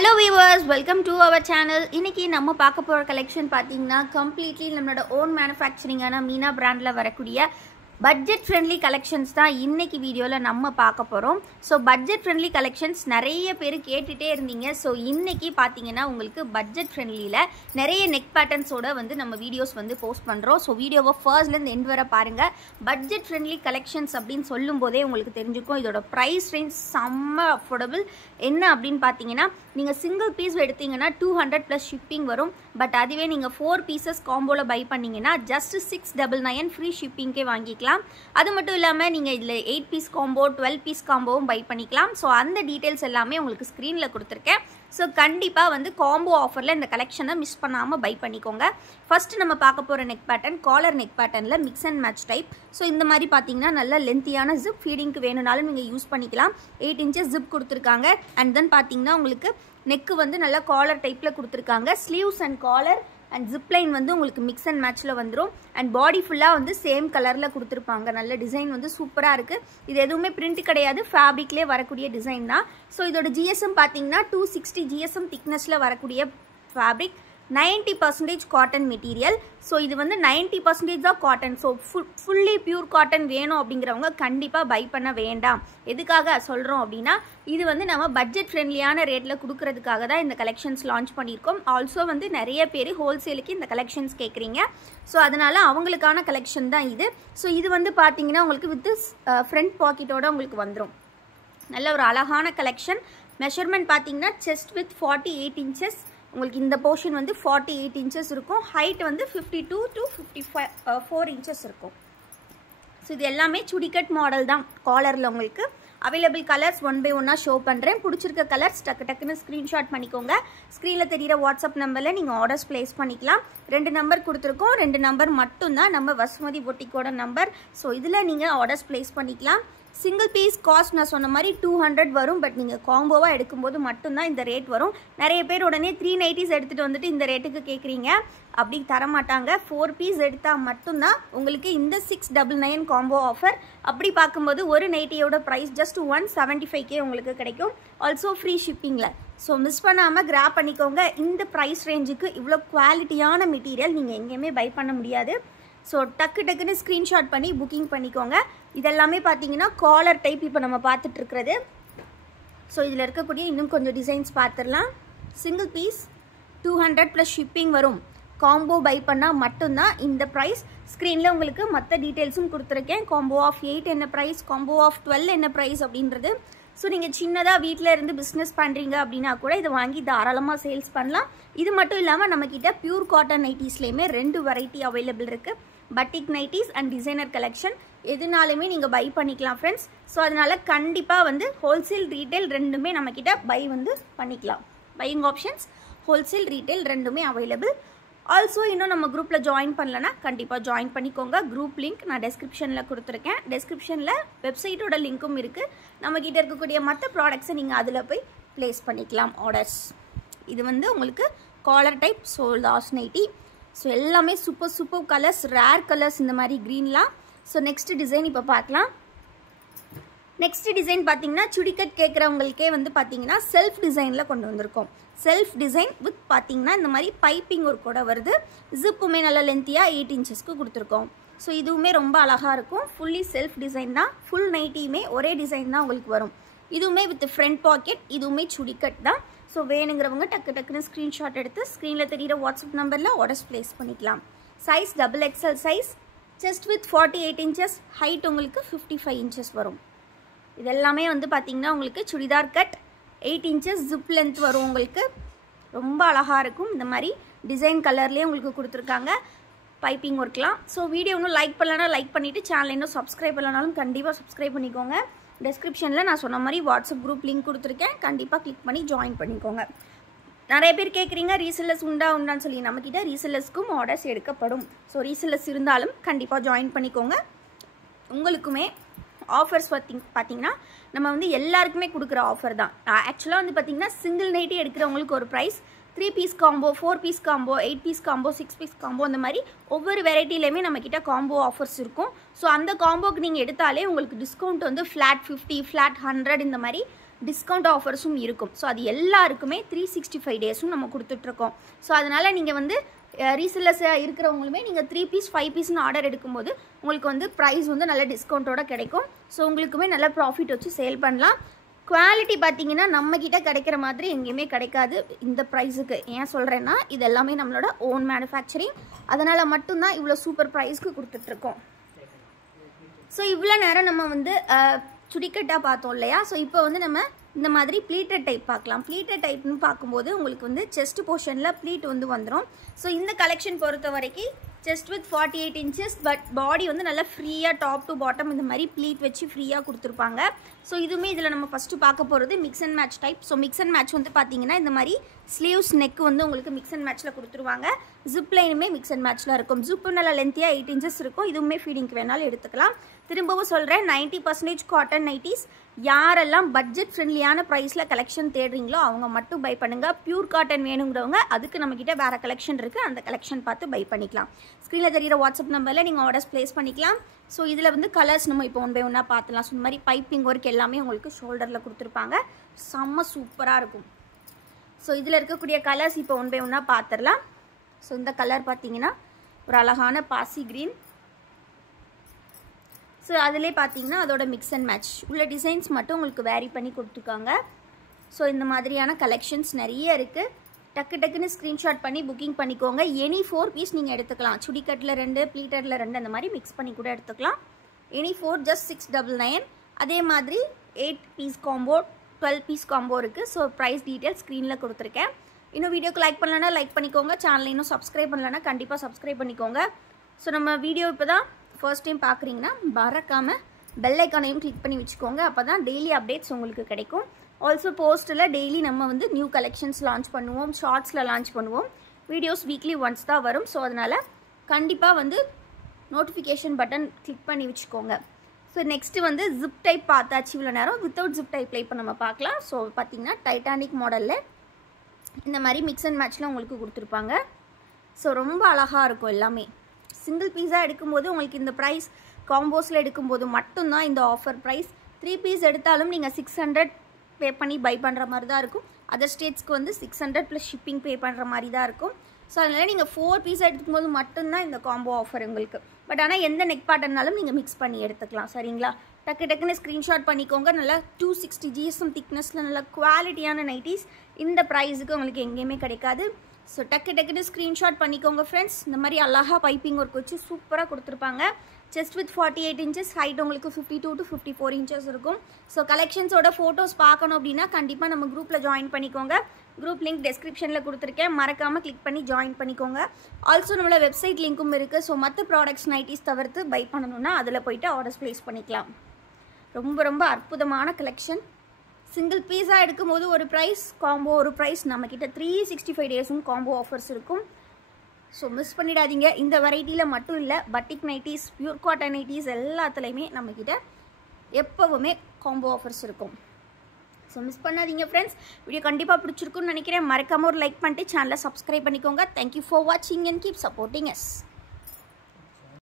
Hello viewers, welcome to our channel. இன்னைக்கு நம்ம பார்க்க போற கலெக்ஷன் பாத்தீங்கன்னா completely நம்மளோட own manufacturing ஆன மீனா பிராண்ட்ல வரக்கூடிய budget friendly collections தான் இன்னைக்கு வீடியோல நம்ம பார்க்க போறோம். சோ budget friendly collections நிறைய பேர் கேட்டிட்டே இருந்தீங்க. சோ இன்னைக்கு பாத்தீங்கன்னா உங்களுக்கு budget friendlyல நிறைய neck patterns ஓட வந்து நம்ம வீடியோஸ் வந்து போஸ்ட் பண்றோம். சோ வீடியோவை ஃபர்ஸ்ட்ல இருந்து எண்ட் வரை பாருங்க. budget friendly collections அப்படினு சொல்லும்போதே உங்களுக்கு தெரிஞ்சுக்கும் இதோட price range செம்ம affordable. என்ன அப்படினு பாத்தீங்கன்னா நீங்க single piece எடுத்தீங்கன்னா 200 plus shipping வரும். பட் அதுவே நீங்க 4 pieces காம்போல பை பண்ணீங்கன்னா just 699 free shipping கே வாங்கிக்கலாம். அது மட்டும் இல்லாம நீங்க இதுல 8 piece combo 12 piece comboவும் பை பண்ணிக்கலாம். சோ அந்த டீடைல்ஸ் எல்லாமே உங்களுக்கு ஸ்கிரீன்ல கொடுத்திருக்கேன். சோ கண்டிப்பா வந்து காம்போ ஆஃபர்ல இந்த கலெக்ஷனை மிஸ் பண்ணாம பை பண்ணிக்கோங்க. ஃபர்ஸ்ட் நம்ம பார்க்க போற neck pattern காலர் neck patternல mix and match type. So இந்த மாதிரி பாத்தீங்கன்னா நல்ல லென்த்தியான zip ஃபீடிங்க்கு வேணும்னாலும் நீங்க யூஸ் பண்ணிக்கலாம். 8 inches zip கொடுத்திருக்காங்க. and then பாத்தீங்கன்னா உங்களுக்கு neck வந்து நல்ல காலர் டைப்ல கொடுத்திருக்காங்க. sleeves and collar and zip line வந்து உங்களுக்கு mix and matchல வந்துரும். and body full வந்து சேம் கலர்ல கொடுத்திருப்பாங்க. நல்ல டிசைன் வந்து சூப்பரா இருக்கு. இது எதுவுமே பிரிண்ட் கிடையாது, ஃபேப்ரிக்லயே வரக்கூடிய டிசைன் தான். சோ இதோட GSM பாத்தீங்கன்னா 260 GSM thicknessல வரக்கூடிய ஃபேப்ரிக். 90% cotton material. So இது வந்து 90% தான் cotton. So fully pure cotton வேணும் அப்படிங்கறவங்க கண்டிப்பா பை பண்ண வேண்டாம். எதுக்காக சொல்றோம் அப்படினா இது வந்து நம்ம பட்ஜெட் ஃப்ரெண்ட்லியான ரேட்ல குடுக்கிறதுக்காக தான் இந்த கலெக்ஷன்ஸ் லான்ச் பண்ணிருக்கோம். ஆல்சோ வந்து நிறைய பேர் ஹோல்சேலுக்கு இந்த கலெக்ஷன்ஸ் கேக்குறீங்க. சோ அதனால அவங்களுக்கான கலெக்ஷன் தான் இது. சோ இது வந்து பாத்தீங்கன்னா உங்களுக்கு வித் ஃப்ரண்ட் பாக்கெட்டோட உங்களுக்கு வந்துரும். நல்ல ஒரு அழகான கலெக்ஷன். மெஷர்மென்ட் பாத்தீங்கன்னா chest width 48 inches. உங்களுக்கு இந்த போர்ஷன் வந்து 48 inches இருக்கும். ஹைட் வந்து 52 to 54 inches இருக்கும். ஸோ இது எல்லாமே சுடிகட் மாடல் தான். காலரில் உங்களுக்கு அவைலபிள் கலர்ஸ் 1 by 1 ஷோ பண்ணுறேன். பிடிச்சிருக்க கலர்ஸ் டக்குன்னு ஸ்க்ரீன்ஷாட் பண்ணிக்கோங்க. ஸ்க்ரீனில் தெரியிற வாட்ஸ்அப் நம்பரில் நீங்கள் ஆர்டர்ஸ் ப்ளேஸ் பண்ணிக்கலாம். 2 நம்பர் கொடுத்துருக்கோம். 2 நம்பர் மட்டும்தான் நம்ம வசுமதி பொட்டிக்கோட நம்பர். ஸோ இதில் நீங்கள் ஆர்டர்ஸ் ப்ளேஸ் பண்ணிக்கலாம். சிங்கிள் பீஸ் காஸ்ட் நான் சொன்ன மாதிரி 200 வரும். பட் நீங்கள் காம்போவாக எடுக்கும்போது மட்டும்தான் இந்த ரேட் வரும். நிறைய பேர் உடனே 390s எடுத்துகிட்டு வந்துட்டு இந்த ரேட்டுக்கு கேட்குறீங்க. அப்படி தரமாட்டாங்க. 4 பீஸ் எடுத்தால் மட்டும்தான் உங்களுக்கு இந்த 699 காம்போ ஆஃபர். அப்படி பார்க்கும்போது ஒரு நைட்டியோட ப்ரைஸ் ஜஸ்ட் 175K உங்களுக்கு கிடைக்கும். ஆல்சோ ஃப்ரீ ஷிப்பிங்கில். ஸோ மிஸ் பண்ணாமல் கிராப் பண்ணிக்கோங்க. இந்த ப்ரைஸ் ரேஞ்சுக்கு இவ்வளோ குவாலிட்டியான மெட்டீரியல் நீங்கள் எங்கேயுமே பை பண்ண முடியாது. ஸோ டக்குன்னு ஸ்க்ரீன்ஷாட் பண்ணி புக்கிங் பண்ணிக்கோங்க. இதெல்லாமே பார்த்தீங்கன்னா காலர் டைப் இப்போ நம்ம பார்த்துட்டு இருக்கிறது. ஸோ இதில் இருக்கக்கூடிய இன்னும் கொஞ்சம் டிசைன்ஸ் பார்த்துடலாம். சிங்கிள் பீஸ் 200 + ஷிப்பிங் வரும். காம்போ பை பண்ணால் மட்டும்தான் இந்த ப்ரைஸ். ஸ்க்ரீனில் உங்களுக்கு மற்ற டீட்டெயில்ஸும் கொடுத்துருக்கேன். காம்போ ஆஃப் 8 என்ன ப்ரைஸ், காம்போ ஆஃப் 12 என்ன ப்ரைஸ் அப்படின்றது. ஸோ நீங்கள் சின்னதாக வீட்டில் இருந்து பிஸ்னஸ் பண்ணுறீங்க அப்படின்னா கூட இதை வாங்கி தாராளமாக சேல்ஸ் பண்ணலாம். இது மட்டும் இல்லாமல் நம்மக்கிட்ட பியூர் காட்டன் நைட்டிஸ்லேயுமே 2 வெரைட்டி அவைலபிள் இருக்குது. பட்டிக் நைட்டிஸ் அண்ட் டிசைனர் கலெக்ஷன் எதுனாலுமே நீங்கள் பை பண்ணிக்கலாம் ஃப்ரெண்ட்ஸ். ஸோ அதனால் கண்டிப்பாக வந்து ஹோல்சேல் ரீட்டைல் ரெண்டுமே நம்மக்கிட்ட பை வந்து பண்ணிக்கலாம். பையிங் ஆப்ஷன்ஸ் ஹோல்சேல் ரீட்டைல் ரெண்டுமே அவைலபிள். ஆல்சோ இன்னும் நம்ம குரூப்பில் ஜாயின் பண்ணலன்னா கண்டிப்பாக ஜாயின் பண்ணிக்கோங்க. குரூப் லிங்க் நான் டெஸ்கிரிப்ஷனில் கொடுத்துருக்கேன். டெஸ்கிரிப்ஷனில் வெப்சைட்டோட லிங்க்கும் இருக்குது. நம்மக்கிட்ட இருக்கக்கூடிய மற்ற ப்ராடக்ட்ஸை நீங்கள் அதில் போய் ப்ளேஸ் பண்ணிக்கலாம் ஆர்டர்ஸ். இது வந்து உங்களுக்கு collar type so last nighty. So எல்லாமே சூப்பர் கலர்ஸ், ரேர் கலர்ஸ் இந்த மாதிரி க்ரீன்லாம். ஸோ நெக்ஸ்ட் டிசைன் இப்போ பார்க்கலாம். நெக்ஸ்ட் டிசைன் பார்த்தீங்கன்னா சுடிகட் கேட்குறவங்களுக்கே வந்து பார்த்தீங்கன்னா செல்ஃப் டிசைனில் கொண்டு வந்திருக்கோம். செல்ஃப் டிசைன் வித் பார்த்தீங்கன்னா இந்த மாதிரி பைப்பிங் ஒரு கூட வருது. ஜிப்புமே நல்லா லென்த்தியாக 8 inchesக்கு கொடுத்துருக்கோம். ஸோ இதுவுமே ரொம்ப அழகாக இருக்கும். ஃபுல்லி செல்ஃப் டிசைன் தான். ஃபுல் நைட்டியுமே ஒரே டிசைன் தான் உங்களுக்கு வரும். இதுவுமே வித் ஃப்ரண்ட் பாக்கெட். இதுவுமே சுடிகட் தான். ஸோ வேணுங்கிறவங்க டக்குன்னு ஸ்க்ரீன்ஷாட் எடுத்து ஸ்க்ரீனில் தெரிகிற வாட்ஸ்அப் நம்பரில் ஆர்டர்ஸ் ப்ளேஸ் பண்ணிக்கலாம். Size XXL size. Chest with 48 inches. Height உங்களுக்கு 55 inches வரும். இதெல்லாமே வந்து பார்த்தீங்கன்னா உங்களுக்கு churidar cut 8 inches zip length வரும். உங்களுக்கு ரொம்ப அழகாக இருக்கும். இந்த மாதிரி டிசைன் கலர்லேயே உங்களுக்கு கொடுத்துருக்காங்க. பைப்பிங் ஒர்க்லாம். ஸோ வீடியோ இன்னும் லைக் பண்ணலன்னா லைக் பண்ணிவிட்டு சேனல் இன்னும் சப்ஸ்கிரைப் பண்ணலனாலும் கண்டிப்பாக சப்ஸ்கிரைப் பண்ணிக்கோங்க. டெஸ்கிரிப்ஷனில் நான் சொன்ன மாதிரி வாட்ஸ்அப் குரூப் லிங்க் கொடுத்துருக்கேன். கண்டிப்பாக கிளிக் பண்ணி ஜாயின் பண்ணிக்கோங்க. நிறைய பேர் கேட்குறீங்க ரீசெல்லர்ஸ் உண்டான்னு சொல்லி. நம்மக்கிட்ட ரீசெல்லர்ஸ்க்கும் ஆர்டர்ஸ் எடுக்கப்படும். ஸோ ரீசெல்லர்ஸ் இருந்தாலும் கண்டிப்பாக ஜாயின் பண்ணிக்கோங்க. உங்களுக்குமே ஆஃபர்ஸ் பார்த்தீங்கன்னா நம்ம வந்து எல்லாருக்குமே கொடுக்குற ஆஃபர் தான். ஆக்சுவலாக வந்து பார்த்தீங்கன்னா சிங்கிள் நைட்டி எடுக்கிறவங்களுக்கு ஒரு price, 3 piece combo, 4 piece combo, 8 piece combo, 6 piece combo, அந்த மாதிரி ஒவ்வொரு வெரைட்டிலையுமே நம்மக்கிட்ட காம்போ ஆஃபர்ஸ் இருக்கும். ஸோ அந்த காம்போக்கு நீங்கள் எடுத்தாலே உங்களுக்கு டிஸ்கவுண்ட் வந்து ஃப்ளாட் 50, ஃப்ளாட் 100 இந்த மாதிரி டிஸ்கவுண்ட் ஆஃபர்ஸும் இருக்கும். ஸோ அது எல்லாருக்குமே 365 டேஸும் நம்ம கொடுத்துட்ருக்கோம். ஸோ அதனால் நீங்கள் வந்து ரீசெல்லர்ஸ் இருக்கிறவங்களுமே நீங்கள் 3 பீஸ் 5 பீஸ்னு ஆர்டர் எடுக்கும்போது உங்களுக்கு வந்து ப்ரைஸ் வந்து நல்ல டிஸ்கவுண்ட்டோட கிடைக்கும். ஸோ உங்களுக்குமே நல்ல ப்ராஃபிட் வச்சு சேல் பண்ணலாம். குவாலிட்டி பார்த்தீங்கன்னா நம்மக்கிட்ட கிடைக்கிற மாதிரி எங்கேயுமே கிடைக்காது இந்த ப்ரைஸுக்கு. ஏன் சொல்கிறேன்னா இது எல்லாமே நம்மளோட ஓன் மேனுஃபேக்சரிங், அதனால் மட்டும்தான் இவ்வளோ சூப்பர் ப்ரைஸ்க்கு கொடுத்துட்ருக்கோம். ஸோ இவ்வளோ நேரம் நம்ம வந்து சுடிக்கட்டாக பார்த்தோம் இல்லையா? ஸோ இப்போ வந்து நம்ம இந்த மாதிரி ப்ளீட்டட் டைப் பார்க்கலாம். ப்ளீட்டட் டைப்னு பார்க்கும்போது உங்களுக்கு வந்து செஸ்ட் போர்ஷனில் ப்ளீட் வந்து வந்துடும். ஸோ இந்த கலெக்ஷன் பொறுத்த வரைக்கும் செஸ்ட் வித் 48 inches, பட் பாடி வந்து நல்லா ஃப்ரீயாக டாப் டு பாட்டம் இந்த மாதிரி ப்ளீட் வச்சு ஃப்ரீயாக கொடுத்துருப்பாங்க. ஸோ இதுவுமே இதில் நம்ம ஃபஸ்ட்டு பார்க்க போகிறது mix and match type. So mix and match வந்து பார்த்தீங்கன்னா இந்த மாதிரி ஸ்லீவ்ஸ் நெக் வந்து உங்களுக்கு மிக்ஸ் அண்ட் மேட்ச்சில் கொடுத்துருவாங்க. ஜிப் லைனுமே மிக்ஸ் அண்ட் மேட்ச்சில் இருக்கும். ஜிப்பு நல்லா லென்த்தியாக 8 inches இருக்கும். இதுவுமே ஃபீடிங்க்கு வேணாலும் எடுத்துக்கலாம். திரும்பவும் சொல்கிறேன், 90% காட்டன் நைட்டிஸ். யாரெல்லாம் பட்ஜெட் ஃப்ரெண்ட்லியான ப்ரைஸில் கலெக்ஷன் தேடுறீங்களோ அவங்க மட்டும் பை பண்ணுங்கள். பியூர் காட்டன் வேணுங்கிறவங்க அதுக்கு நம்மக்கிட்ட வேறு கலெக்ஷன் இருக்குது, அந்த கலெக்ஷன் பார்த்து பை பண்ணிக்கலாம். ஸ்க்ரீனில் தெரிகிற வாட்ஸ்அப் நம்பரில் நீங்கள் ஆர்டர்ஸ் ப்ளேஸ் பண்ணிக்கலாம். ஸோ இதில் வந்து கலர்ஸ் நம்ம இப்போ ஒன் பை ஒன்னாக பார்த்துலாம். ஸோ இந்த மாதிரி பைப்பிங் ஒர்க் எல்லாமே உங்களுக்கு ஷோல்டரில் கொடுத்துருப்பாங்க. செம்ம சூப்பராக இருக்கும். ஸோ இதில் இருக்கக்கூடிய கலர்ஸ் இப்போ ஒன் பை ஒன்னாக பார்த்துடலாம். ஸோ இந்த கலர் பார்த்தீங்கன்னா ஒரு அழகான பாசி க்ரீன். ஸோ அதிலே பார்த்தீங்கன்னா அதோட மிக்ஸ் அண்ட் மேட்ச் உள்ள டிசைன்ஸ் மட்டும் உங்களுக்கு வேரி பண்ணி கொடுத்துருக்காங்க. ஸோ இந்த மாதிரியான கலெக்ஷன்ஸ் நிறைய இருக்குது. டக்கு டக்குன்னு ஸ்க்ரீன்ஷாட் பண்ணி புக்கிங் பண்ணிக்கோங்க. எனி 4 பீஸ் நீங்கள் எடுத்துக்கலாம். சுடிக்கட்டில் 2, ப்ளீட்டடில் 2 அந்த மாதிரி மிக்ஸ் பண்ணி கூட எடுத்துக்கலாம். Any 4 just 699. அதே மாதிரி 8 பீஸ் காம்போ, 12 பீஸ் காம்போ இருக்குது. ஸோ ப்ரைஸ் டீட்டெயில் ஸ்க்ரீனில் கொடுத்துருக்கேன். இன்னும் வீடியோக்கு லைக் பண்ணலன்னா லைக் பண்ணிக்கோங்க. சேனலை இன்னும் சப்ஸ்கிரைப் பண்ணலன்னா கண்டிப்பாக சப்ஸ்கிரைப் பண்ணிக்கோங்க. ஸோ நம்ம வீடியோ இப்போ தான் ஃபர்ஸ்ட் டைம் பார்க்குறீங்கன்னா மறக்காமல் பெல் ஐக்கானையும் கிளிக் பண்ணி வச்சுக்கோங்க. அப்போ தான் டெய்லி அப்டேட்ஸ் உங்களுக்கு கிடைக்கும். ஆல்சோ போஸ்ட்டில் டெய்லி நம்ம வந்து நியூ கலெக்ஷன்ஸ் லான்ச் பண்ணுவோம், ஷார்ட்ஸில் லான்ச் பண்ணுவோம். வீடியோஸ் வீக்லி ஒன்ஸ் தான் வரும். ஸோ அதனால் கண்டிப்பாக வந்து நோட்டிஃபிகேஷன் பட்டன் கிளிக் பண்ணி வச்சுக்கோங்க. ஸோ நெக்ஸ்ட்டு வந்து ஜிப் டைப் பார்த்தாச்சு இவ்வளோ நேரம். வித்தவுட் ஜிப் டைப்பில் இப்போ நம்ம பார்க்கலாம். ஸோ பார்த்திங்கன்னா டைட்டானிக் மாடலில் இந்த மாதிரி மிக்ஸ் அண்ட் மேட்ச்சில் உங்களுக்கு கொடுத்துருப்பாங்க. ஸோ ரொம்ப அழகாக இருக்கும் எல்லாமே. சிங்கிள் பீஸாக எடுக்கும்போது உங்களுக்கு இந்த ப்ரைஸ், காம்போஸில் எடுக்கும்போது மட்டும்தான் இந்த ஆஃபர் ப்ரைஸ். 3 பீஸ் எடுத்தாலும் நீங்கள் 600 பே பண்ணி பை பண்ணுற மாதிரி தான் இருக்கும். அதர் ஸ்டேட்ஸ்க்கு வந்து 600 + ஷிப்பிங் பே பண்ணுற மாதிரி தான் இருக்கும். ஸோ அதனால் நீங்கள் 4 பீஸ் எடுக்கும்போது மட்டும்தான் இந்த காம்போ ஆஃபர் உங்களுக்கு. பட் ஆனால் எந்த நெக் பேட்டர்னாலும் நீங்கள் மிக்ஸ் பண்ணி எடுத்துக்கலாம். சரிங்களா? டக்கு டக்குன்னு ஸ்க்ரீன்ஷாட் பண்ணிக்கோங்க. நல்லா 260 GSM திக்னஸில் நல்ல குவாலிட்டியான நைட்டிஸ் இந்த ப்ரைஸுக்கு உங்களுக்கு எங்கேயுமே கிடைக்காது. ஸோ டக்கு டக்குன்னு ஸ்க்ரீன்ஷாட் பண்ணிக்கோங்க ஃப்ரெண்ட்ஸ். இந்த மாதிரி அழகாக பைப்பிங் ஒர்க் வச்சு சூப்பராக கொடுத்துருப்பாங்க. செஸ்ட் வித் 48 inches, ஹைட் உங்களுக்கு 52 to 54 inches இருக்கும். ஸோ கலெக்ஷன்ஸோட ஃபோட்டோஸ் பார்க்கணும் அப்படின்னா கண்டிப்பாக நம்ம குரூப்பில் ஜாயின் பண்ணிக்கோங்க. குரூப் லிங்க் டெஸ்கிரிப்ஷனில் கொடுத்துருக்கேன், மறக்காமல் கிளிக் பண்ணி ஜாயின் பண்ணிக்கோங்க. ஆல்சோ நம்மளோட வெப்சைட் லிங்க்கும் இருக்குது. ஸோ மற்ற ப்ராடக்ட்ஸ் நைட்டிஸ் தவிர்த்து பை பண்ணணுன்னா அதில் போய்ட்டு ஆர்டர்ஸ் ப்ளேஸ் பண்ணிக்கலாம். ரொம்ப ரொம்ப அற்புதமான கலெக்ஷன். சிங்கிள் பீஸாக எடுக்கும்போது ஒரு ப்ரைஸ், காம்போ ஒரு ப்ரைஸ். நம்மக்கிட்ட 365 டேஸும் காம்போ ஆஃபர்ஸ் இருக்கும். ஸோ மிஸ் பண்ணிடாதீங்க. இந்த வெரைட்டியில் மட்டும் இல்லை, பட்டிக் நைட்டிஸ், பியூர் காட்டன் நைட்டிஸ் எல்லாத்துலேயுமே நம்மக்கிட்ட எப்போவுமே காம்போ ஆஃபர்ஸ் இருக்கும். ஸோ மிஸ் பண்ணாதீங்க ஃப்ரெண்ட்ஸ். வீடியோ கண்டிப்பாக பிடிச்சிருக்குன்னு நினைக்கிறேன். மறக்காமல் ஒரு லைக் பண்ணிட்டு சேனலை சப்ஸ்கிரைப் பண்ணிக்கோங்க. தேங்க்யூ ஃபார் வாட்சிங் அண்ட் கீப் சப்போர்ட்டிங் அஸ்.